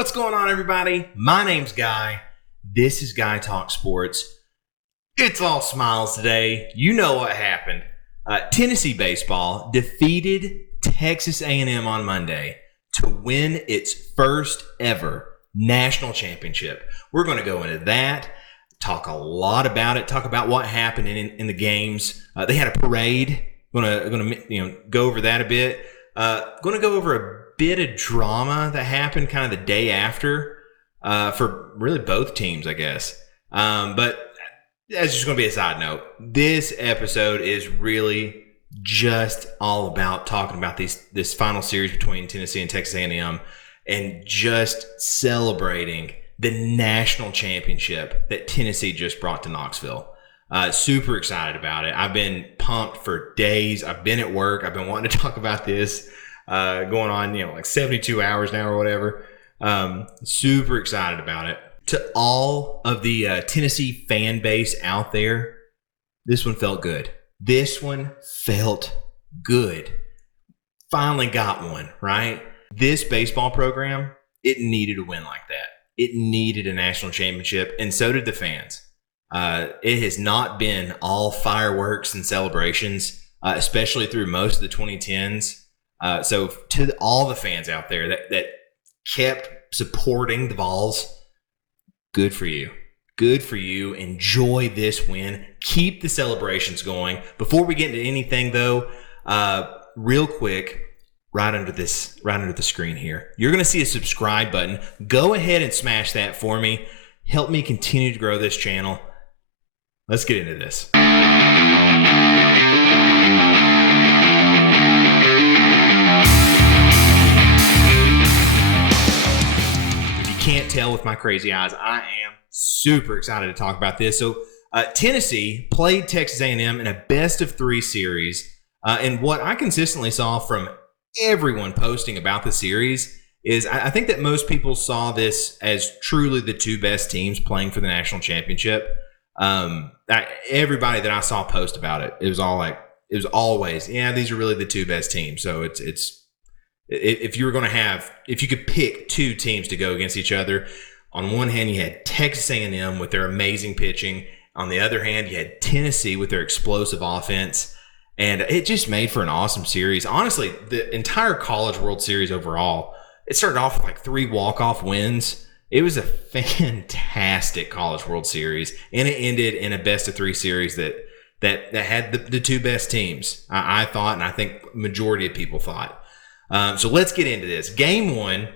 What's going on, everybody? My name's Guy. This is Guy Talk Sports. It's all smiles today. You know what happened. Tennessee baseball defeated Texas A&M on Monday to win its first ever national championship. We're going to go into that, talk a lot about it, talk about what happened in the games. They had a parade. Going to go over that a bit. Going to go over a bit of drama that happened kind of the day after for really both teams, I guess. But that's just going to be a side note. This episode is really just all about talking about this final series between Tennessee and Texas A&M and just celebrating the national championship that Tennessee just brought to Knoxville. Super excited about it. I've been pumped for days. I've been at work. I've been wanting to talk about this going on, like 72 hours now or whatever. Super excited about it. To all of the Tennessee fan base out there, this one felt good. This one felt good. Finally got one, right? This baseball program, it needed a win like that. It needed a national championship, and so did the fans. It has not been all fireworks and celebrations, especially through most of the 2010s. So to all the fans out there that kept supporting the Vols, good for you. Good for you. Enjoy this win. Keep the celebrations going. Before we get into anything, though, real quick, right under the screen here, you're going to see a subscribe button. Go ahead and smash that for me. Help me continue to grow this channel. Let's get into this. If you can't tell with my crazy eyes, I am super excited to talk about this. So Tennessee played Texas A&M in a best-of-3 series. And what I consistently saw from everyone posting about the series is I think that most people saw this as truly the two best teams playing for the national championship. Everybody that I saw post about it, it was always, these are really the two best teams. So if you could pick two teams to go against each other, on one hand you had Texas A&M with their amazing pitching. On the other hand, you had Tennessee with their explosive offense. And it just made for an awesome series. Honestly, the entire College World Series overall, it started off with like 3 walk-off wins. It was a fantastic College World Series, and it ended in a best-of-3 series that had the two best teams, I thought, and I think majority of people thought. So let's get into this. Game 1,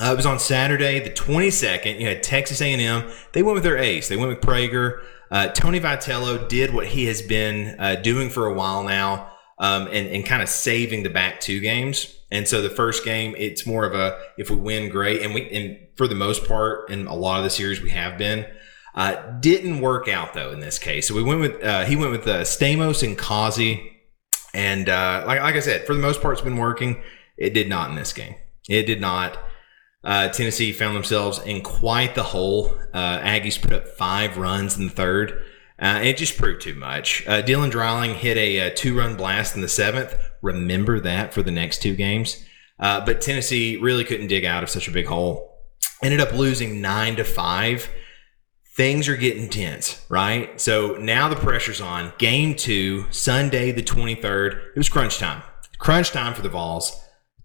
it was on Saturday, the 22nd. You had Texas A&M. They went with their ace. They went with Prager. Tony Vitello did what he has been doing for a while now, and kind of saving the back 2 games. And so the first game, it's more of a, if we win, great. And for the most part, in a lot of the series we have been, didn't work out though in this case. So he went with Stamos and Causey. And like I said, for the most part, it's been working. It did not in this game. It did not. Tennessee found themselves in quite the hole. Aggies put up 5 runs in the third. It just proved too much. Dylan Dreiling hit a 2-run blast in the 7th. Remember that for the next 2 games. But Tennessee really couldn't dig out of such a big hole. Ended up losing 9-5. Things are getting tense, right? So now the pressure's on. Game 2, Sunday the 23rd. It was crunch time. Crunch time for the Vols.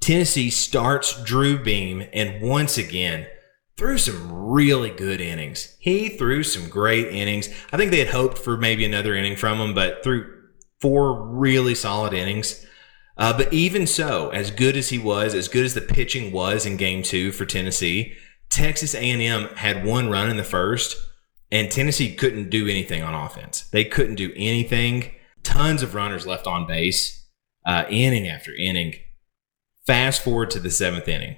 Tennessee starts Drew Beam, and once again, threw some really good innings. He threw some great innings. I think they had hoped for maybe another inning from him, but threw 4 really solid innings. But even so, as good as he was, as good as the pitching was in Game 2 for Tennessee, Texas A&M had 1 run in the first, and Tennessee couldn't do anything on offense. They couldn't do anything. Tons of runners left on base, inning after inning. Fast forward to the 7th inning.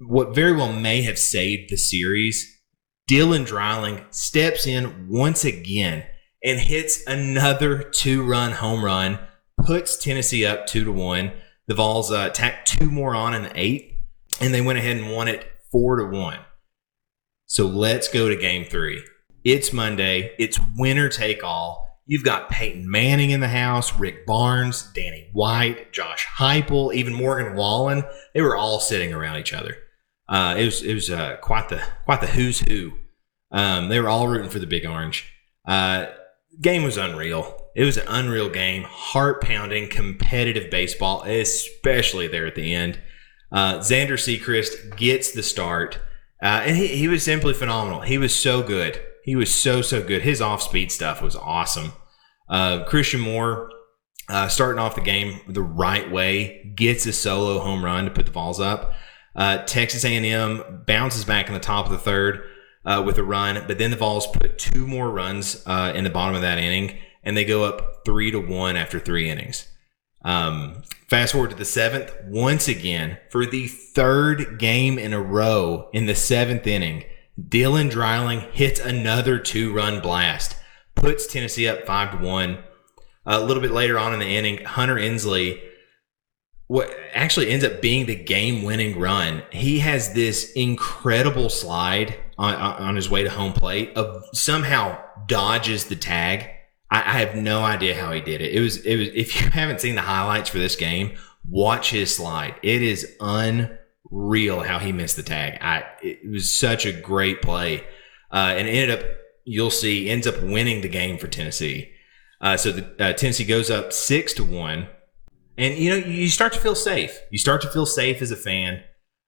What very well may have saved the series, Dylan Dreiling steps in once again and hits another 2-run home run, puts Tennessee up 2-1. The Vols tacked 2 more on in the 8th, and they went ahead and won it 4-1. So let's go to Game 3. It's Monday. It's winner take all. You've got Peyton Manning in the house, Rick Barnes, Danny White, Josh Heupel, even Morgan Wallen. They were all sitting around each other. It was quite the who's who. They were all rooting for the Big Orange. Game was unreal. It was an unreal game, heart-pounding, competitive baseball, especially there at the end. Xander Sechrist gets the start, and he was simply phenomenal. He was so good. He was so good. His off-speed stuff was awesome. Christian Moore, starting off the game the right way, gets a solo home run to put the Vols up. Texas A&M bounces back in the top of the third with a run, but then the Vols put 2 more runs in the bottom of that inning, and they go up 3-1 after 3 innings. Fast forward to the 7th, once again, for the 3rd game in a row in the 7th inning, Dylan Dreiling hits another 2-run blast, puts Tennessee up 5-1. A little bit later on in the inning, Hunter Inslee, what actually ends up being the game-winning run. He has this incredible slide on his way to home plate, somehow dodges the tag. I have no idea how he did it. It was. If you haven't seen the highlights for this game, watch his slide. It is unreal how he missed the tag. It was such a great play, and you'll see, ends up winning the game for Tennessee. So Tennessee goes up 6-1, and you start to feel safe. You start to feel safe as a fan.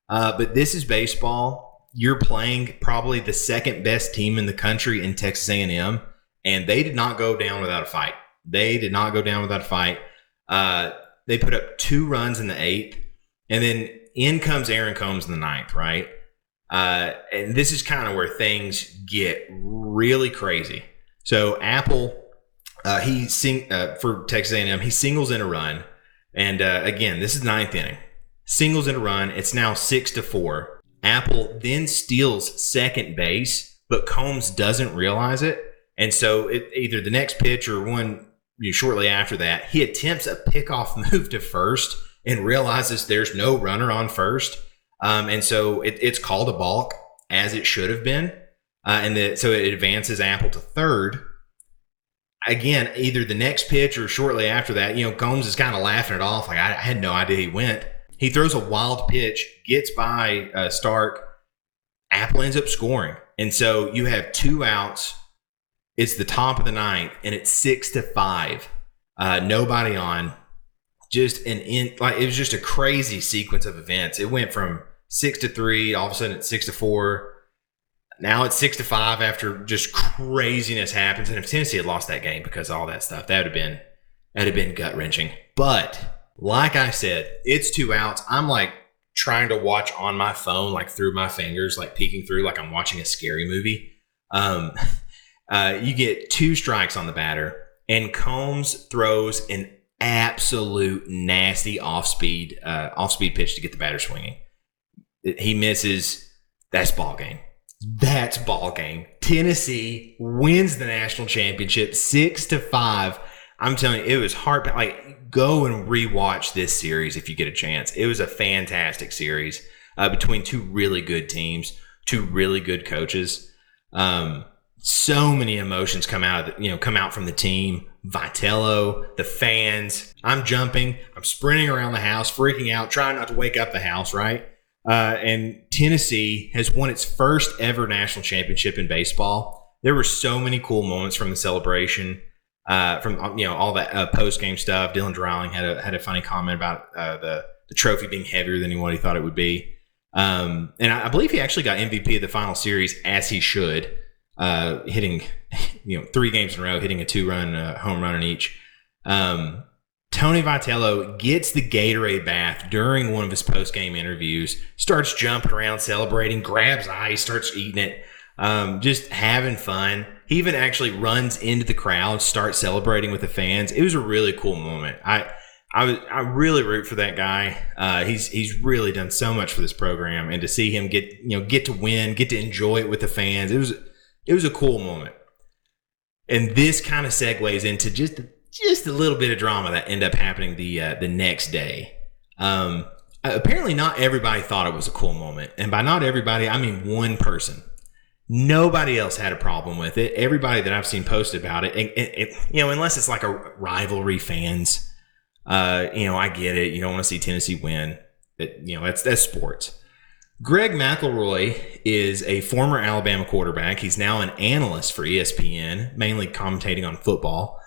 But this is baseball. You're playing probably the second best team in the country in Texas A&M. And they did not go down without a fight. They put up 2 runs in the 8th, and then in comes Aaron Combs in the 9th, right? And this is kind of where things get really crazy. So Apple, for Texas A&M, he singles in a run, and again, this is 9th inning. Singles in a run. It's now 6-4. Apple then steals second base, but Combs doesn't realize it. And so either the next pitch or shortly after that, he attempts a pickoff move to first and realizes there's no runner on first. And so it's called a balk, as it should have been. So it advances Apple to third. Again, either the next pitch or shortly after that, Combs is kind of laughing it off. Like, I had no idea he went. He throws a wild pitch, gets by Stark. Apple ends up scoring. And so you have 2 outs. It's the top of the 9th, and it's 6-5. Nobody on. It was just a crazy sequence of events. It went from 6-3, all of a sudden it's 6-4. Now it's 6-5 after just craziness happens. And if Tennessee had lost that game because of all that stuff, that'd have been gut wrenching. But like I said, it's 2 outs. I'm like trying to watch on my phone, like through my fingers, like peeking through, like I'm watching a scary movie. You get 2 strikes on the batter, and Combs throws an absolute nasty off-speed pitch to get the batter swinging. He misses. That's ball game. Tennessee wins the national championship 6-5. I'm telling you, it was hard. Like, go and rewatch this series if you get a chance. It was a fantastic series between 2 really good teams, 2 really good coaches. So many emotions come out from the team. Vitello, the fans. I'm jumping. I'm sprinting around the house, freaking out, trying not to wake up the house, right? And Tennessee has won its first ever national championship in baseball. There were so many cool moments from the celebration, from all that post game stuff. Dylan Dreiling had a funny comment about the trophy being heavier than he thought it would be. And I believe he actually got MVP of the final series, as he should. Hitting 3 games in a row, hitting a 2-run home run in each. Tony Vitello gets the Gatorade bath during one of his post-game interviews, starts jumping around, celebrating, grabs ice, starts eating it, just having fun. He even actually runs into the crowd, starts celebrating with the fans. It was a really cool moment. I really root for that guy. He's really done so much for this program, and to see him get to win, get to enjoy it with the fans, it was a cool moment. And this kind of segues into just a little bit of drama that ended up happening the next day. Apparently not everybody thought it was a cool moment. And by not everybody, I mean one person. Nobody else had a problem with it. Everybody that I've seen posted about it, unless it's like a rivalry fans, I get it. You don't want to see Tennessee win. That's sports. Greg McElroy is a former Alabama quarterback. He's now an analyst for ESPN, mainly commentating on football.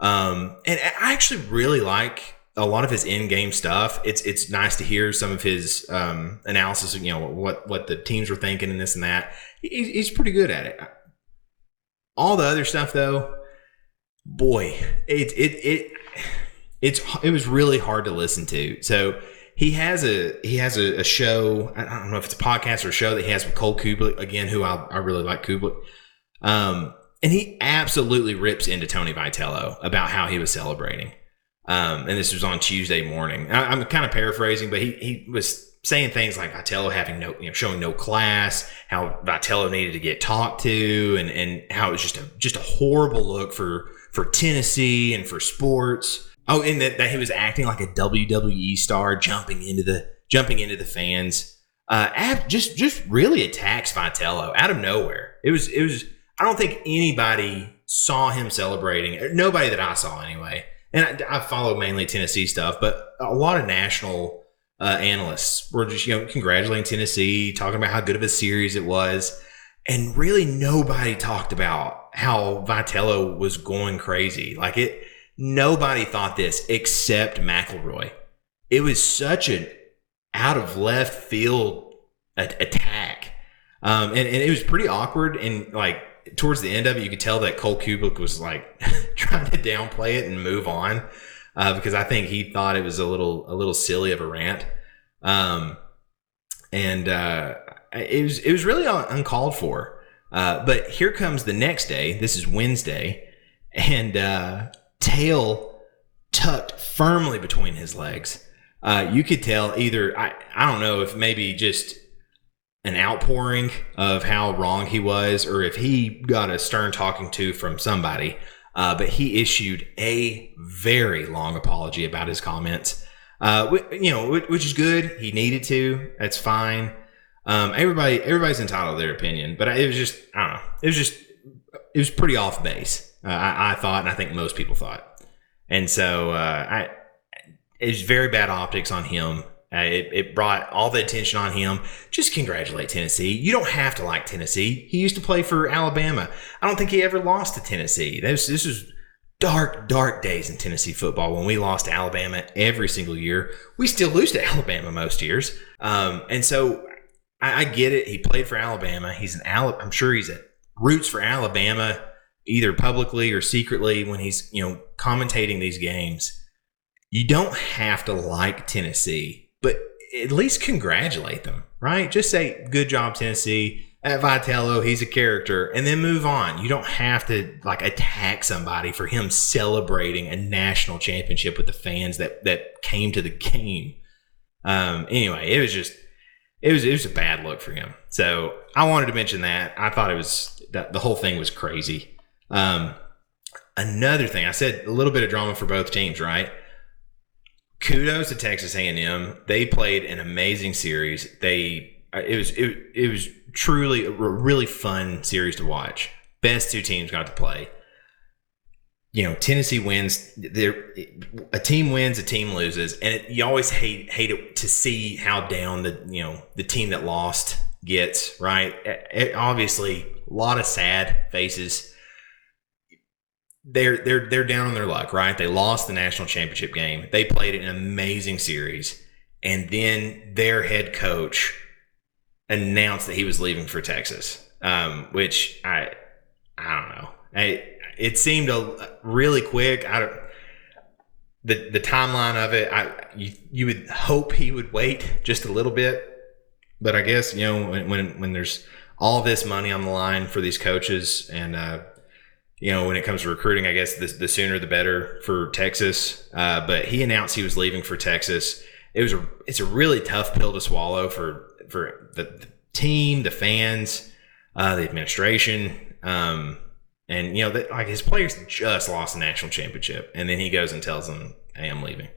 And I actually really like a lot of his in-game stuff. It's nice to hear some of his analysis of what the teams were thinking and this and that. He's pretty good at it. All the other stuff though, boy, it was really hard to listen to. So he has a show. I don't know if it's a podcast or a show that he has with Cole Kublik, again, who I really like Kublik. And he absolutely rips into Tony Vitello about how he was celebrating. And this was on Tuesday morning. I'm kind of paraphrasing, but he was saying things like Vitello having showing no class, how Vitello needed to get talked to, and how it was just a horrible look for Tennessee and for sports. Oh, and that he was acting like a WWE star, jumping into the fans. Just really attacks Vitello out of nowhere. It was. I don't think anybody saw him celebrating. Nobody that I saw anyway. And I follow mainly Tennessee stuff, but a lot of national analysts were just congratulating Tennessee, talking about how good of a series it was, and really nobody talked about how Vitello was going crazy. Nobody thought this except McElroy. It was such an out of left field attack, and it was pretty awkward. And towards the end of it, you could tell that Cole Kublik was trying to downplay it and move on, because I think he thought it was a little silly of a rant, and it was really uncalled for. But here comes the next day. This is Wednesday, and tail tucked firmly between his legs. You could tell either I don't know if maybe just an outpouring of how wrong he was, or if he got a stern talking to from somebody. But he issued a very long apology about his comments, which is good. He needed to. That's fine. Everybody's entitled to their opinion, but it was just, I don't know. It was pretty off base. I thought, and I think most people thought. And so it was very bad optics on him. It brought all the attention on him. Just congratulate Tennessee. You don't have to like Tennessee. He used to play for Alabama. I don't think he ever lost to Tennessee. This was dark, dark days in Tennessee football when we lost to Alabama every single year. We still lose to Alabama most years. And so I get it. He played for Alabama. I'm sure he's at roots for Alabama, either publicly or secretly when he's commentating these games. You don't have to like Tennessee, but at least congratulate them, right? Just say, good job, Tennessee. At Vitello, he's a character, and then move on. You don't have to attack somebody for him celebrating a national championship with the fans that came to the game. Anyway, it was a bad look for him. So I wanted to mention that. I thought the whole thing was crazy. Another thing, I said a little bit of drama for both teams, right? Kudos to Texas A&M. They played an amazing series. It was truly a really fun series to watch. Best two teams got to play. Tennessee wins. A team wins, a team loses, and you always hate it to see how down the team that lost gets. Right? Obviously, a lot of sad faces. They're down on their luck, right? They lost the national championship game. They played an amazing series, and then their head coach announced that he was leaving for Texas, which I don't know. It seemed really quick. The timeline of it, you would hope he would wait just a little bit, but I guess when there's all this money on the line for these coaches, and when it comes to recruiting, I guess the sooner the better for Texas. But he announced he was leaving for Texas. It's a really tough pill to swallow for the team, the fans, the administration, and his players just lost the national championship, and then he goes and tells them, "Hey, I'm leaving."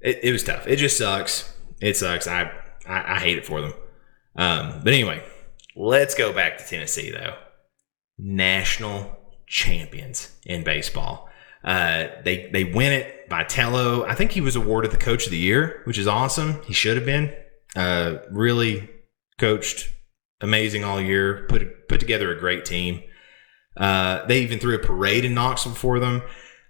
It was tough. It just sucks. It sucks. I hate it for them. But anyway, let's go back to Tennessee though. National champions in baseball. They win it. Vitello, I think he was awarded the coach of the year, which is awesome. He should have been. Really coached amazing all year, put together a great team. They even threw a parade in Knoxville for them.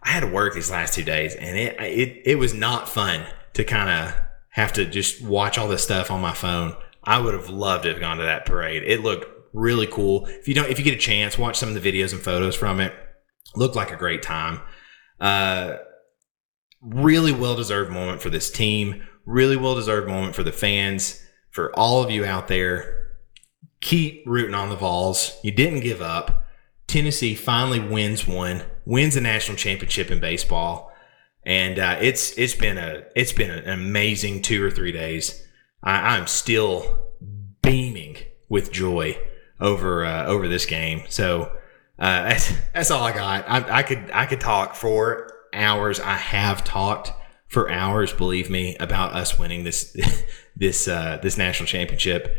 I had to work these last 2 days, and it was not fun to kind of have to just watch all this stuff on my phone. I would have loved to have gone to that parade. It looked really cool. If you get a chance, watch some of the videos and photos from it. Looked like a great time. Really well-deserved moment for this team. Really well-deserved moment for the fans. For all of you out there, keep rooting on the Vols. You didn't give up. Tennessee finally wins a national championship in baseball, and it's been an amazing 2 or 3 days. I'm still beaming with joy over this game. So that's all I got. I could talk for hours. I have talked for hours, believe me, about us winning this national championship.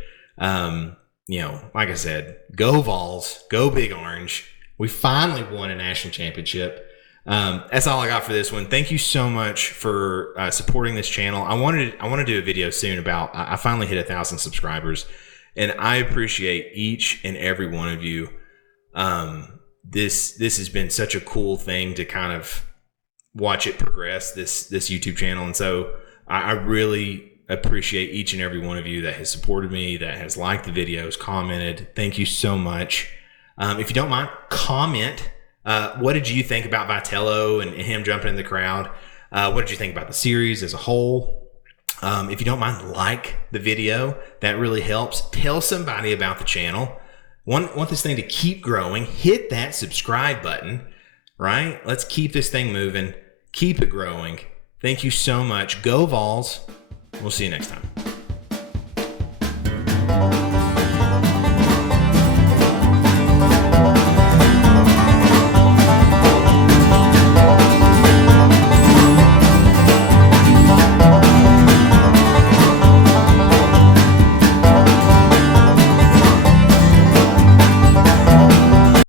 Like I said, go Vols, go Big Orange. We finally won a national championship. That's all I got for this one. Thank you so much for supporting this channel. I want to do a video soon about, I finally hit 1,000 subscribers, and I appreciate each and every one of you. This has been such a cool thing to kind of watch it progress, this YouTube channel. And so I really appreciate each and every one of you that has supported me, that has liked the videos, commented. Thank you so much. If you don't mind, comment. What did you think about Vitello and him jumping in the crowd? What did you think about the series as a whole? If you don't mind, like the video. That really helps. Tell somebody about the channel. Want this thing to keep growing. Hit that subscribe button, right? Let's keep this thing moving. Keep it growing. Thank you so much. Go Vols. We'll see you next time.